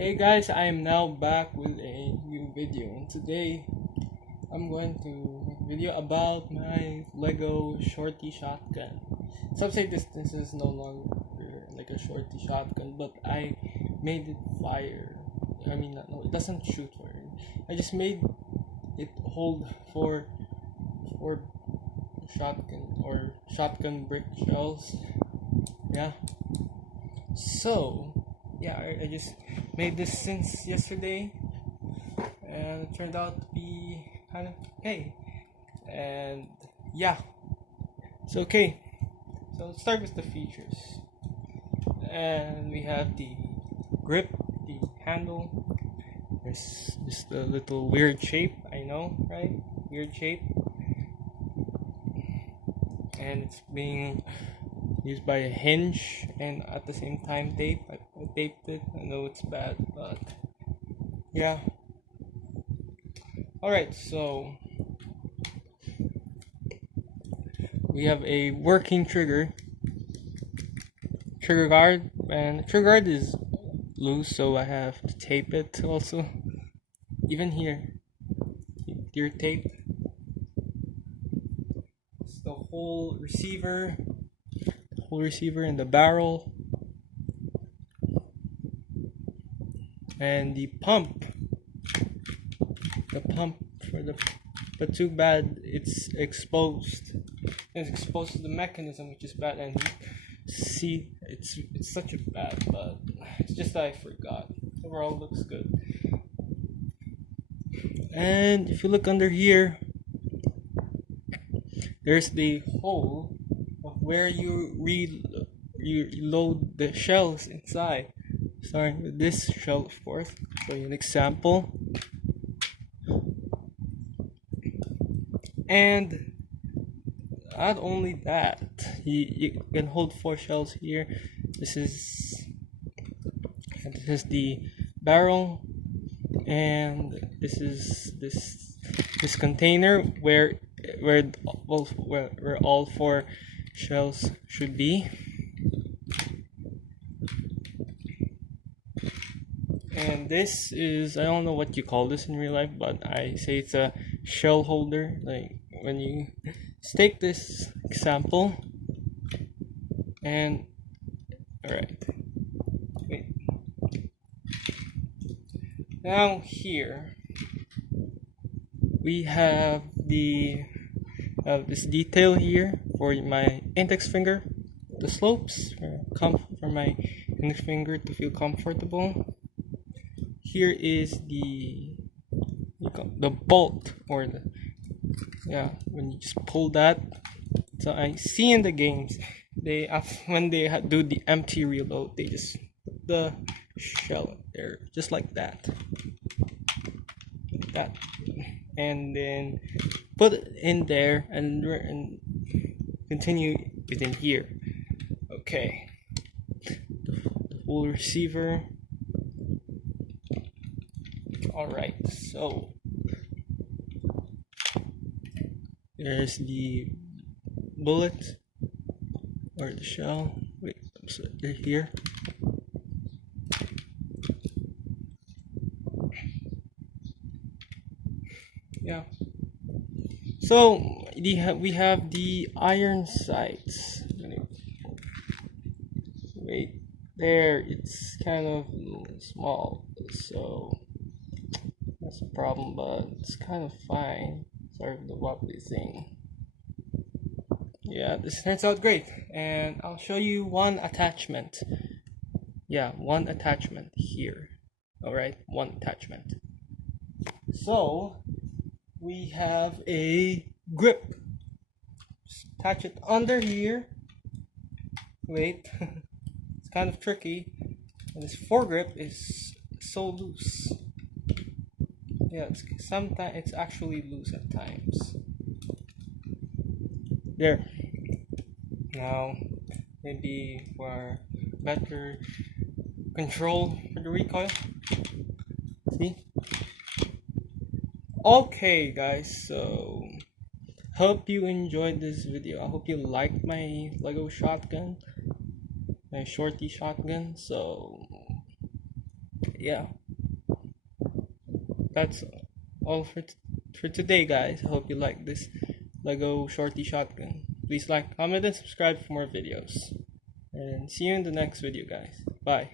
Hey guys, I am now back with a new video, and today I'm going to make a video about my Lego Shorty shotgun. Some say this is no longer like a Shorty shotgun, but I made it fire. I mean, no, it doesn't shoot fire. I just made it hold for shotgun brick shells. Yeah. So yeah, I just made this since yesterday, and it turned out to be kind of okay. And yeah, it's okay. So let's start with the features. And we have the grip, the handle. There's just a little weird shape, I know, right? Weird shape. And it's being used by a hinge and at the same time tape. I taped it. I know it's bad, but yeah. Alright, so we have a working trigger guard, and the trigger guard is loose, so I have to tape it also. Even here, tape. It's the whole receiver and the barrel and the pump for the, but too bad it's exposed to the mechanism, which is bad. And see, it's such a bad, but it's just that I forgot. Overall looks good. And if you look under here, there's the hole of where you load the shells inside. Starting with this shell, of course. Show you an example. And not only that, you can hold 4 shells here. This is the barrel, and this is this container where all 4 shells should be. And this is, I don't know what you call this in real life, but I say it's a shell holder. Like when you take this example, and alright, wait. Now here we have this detail here for my index finger, the slopes for my index finger to feel comfortable. Here is the bolt, or when you just pull that. So I see in the games, when they do the empty reload, they just put the shell there just like that, and then put it in there and continue within here. Okay, the full receiver. Alright, so there's the bullet or the shell. Wait, so they're here. Yeah. So we have the iron sights. Wait, there. It's kind of small, so that's a problem, but it's kind of fine. Sorry for the wobbly thing. Yeah, this turns out great, and I'll show you one attachment. Yeah, one attachment here. Alright, one attachment. So we have a grip. Just attach it under here. Wait, it's kind of tricky. And this foregrip is so loose. Yeah, sometimes it's actually loose at times. There. Now, maybe for better control for the recoil. See? Okay, guys. So, hope you enjoyed this video. I hope you liked my Lego shotgun, my Shorty shotgun. So, yeah, that's all for today, guys. I hope you like this Lego Shorty shotgun. Please like, comment, and subscribe for more videos. And see you in the next video, guys. Bye.